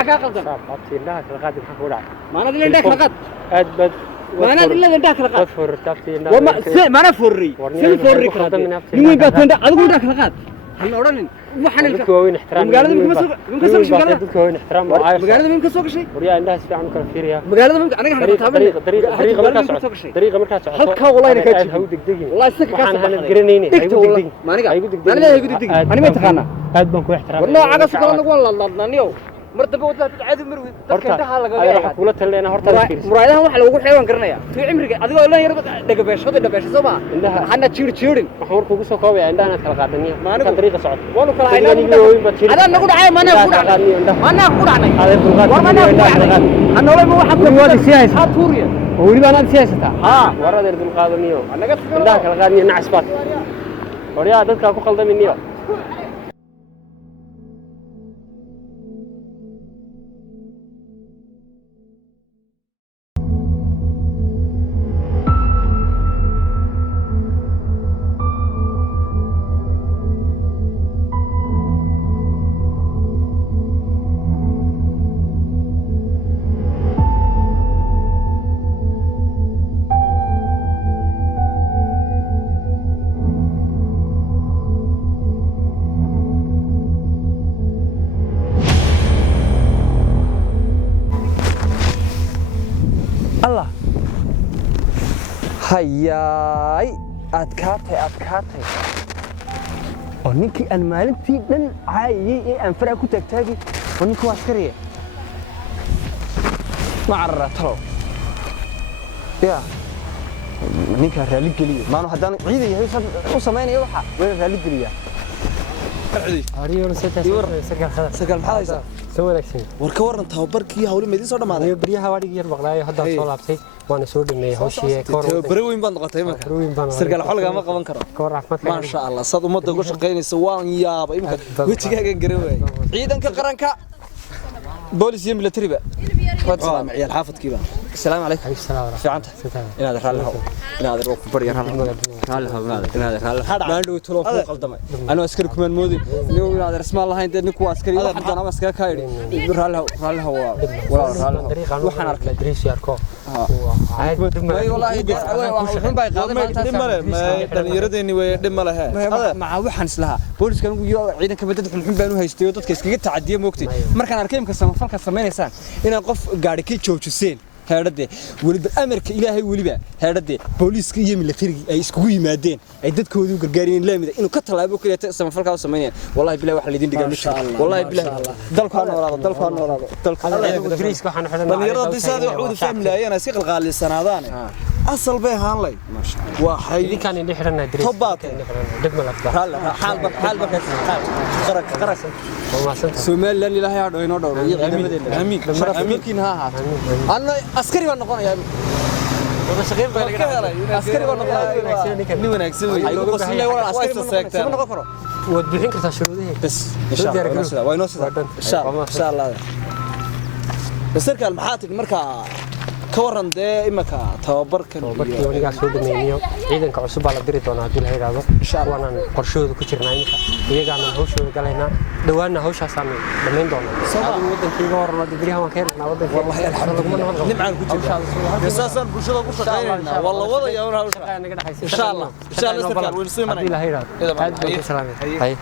حكا قلقان صاحبتي عندها خلقات محفورة ما أنا دي عندك خلقات أدبد ما أنا دي عندك خلقات وفر تابتي وما ما أنا فري سين فري خلقات يوم باتون أدو عندك خلقات هل أورانين وحنا الكوين احترام مقالة من كسوق مقالة الكوين احترام وعايش مقالة من كسوق شيء وريا عندها في عن كرفيريا مقالة من أنا طريقة مركز halka wallahi ka jib wallahi sika ka waxaan garaneynay ay guddig maaniga ay guddig maaniga guddig ani ma taqaana aad baan ku ixtiraamay wallahi caga suqan nagu ladnaniyo martaba wadada caadi marwi dadka intaha laga leeyahay kula talena horta muraayadaha waxa lagu xeewan garanaya tuu cimriga adigoo la yar dhaga beesho soo baa waxana jiirin waxa warku ugu soo koobay indhaha kala qaadaniyo maaniga dariiqa socod waanu kala haynaa adan nagu dhacay mana ku dhacay mana ku dhacay war mana ku dhacay anoo ma waxa ku wadi siyaasad tuuriya wali baan siyaasada warada dul qaadaniyo indhaha kala qaadaniyo nacasbaad wariya dadka ku qaldaminiyo الله هياي أتكاتي ونكي أن مالتي دن عايي أن فرقو تكتاكي ونكو عسكرية ما عرّتلو يا نكا رالي قليل ما أنو حدان عيدي هاي وسميني يوحا وين رالي قليل هاريو نسيتها سكر الحاجة سوى لك شيء وركورن تاوبركي هولي ميدين سو دمaaday بريها وادي ير بقلاي هدا soo laabtay waana soo dhameeyay hawshii bareweyn baan noqotay marka sargal xolga ma qaban karo koor raxmadka ma sha Allah sad umada ugu shaqeynaysa waan yaaba imka wajigaaga garan way ciidanka qaranka بوليس يم لتريبا السلام عيال حافظكيبا السلام عليكم السلام ورحمة في عنته إن هذا رالله إن هذا روك برير رالله ما عنده تلوف قلدمي أنا أسكر كمان مودي إن هذا رسم الله هين نكو أسكري واحد أنا أسكر كايري رالله ولا رالله وحنا أركب دريس ياركو والله وحين باي قادم ما دنيردني ويدم لها مع وحن سلها بوليس كانوا عيدا كبدد حين بانو هيستيو dadka iskaga taacadiye moogtay markaan arkay imka samafalka sameeynaysan inaan qof gaari ka joojiseen heerade waliba amarka ilaahay waliba heerade booliiska iyo militariga ay isku yimaadeen ay dadkoodu gargaariyeen laamida inuu ka talaabo kaleeto samafalka sameeyeen wallahi billahi waxa la idin dhigaa insha Allah wallahi billahi dalka noolaado دريس waxaan xidhan dhalinyarada disaad wuxuu fahmlayeen si qalqaalisanaadaan asal bay ahaan lay waxay idinkaan indhi xidhanaa دريس degma la qarak Somaliland ilaahay hadho inoo dhowro amiin amiinkiin ha ahaato anna askari baan noqonayaa wada shaqeyn baa laga helay askari baan noqonayaa nin wanaagsan weey ay qoslay wala askari ma noqon karo wad bixin kartaa shuruudaha bas insha Allah waa inoo sida insha Allah basirka maxaa tigi marka ka waran imaka tababarkan iyo waliga soo dhameeyo ciidanka cusub baa la diri doonaa hadii la yiraahdo waana qorshooda ku jirnaa imika iyagaana hawshooda galeena dhawaana hawshaas aan dhameyn doonaa wadankayga horna dibiriha waan ka helnaa wadanka wallahi alxamdulillah nimcaan ku jirta asaasan bulshada ku shaqeynayna walla wadaya hawsha insha Allah sarkaal weyn soo imanaya hadii la yiraahdo aad baan ku salaamay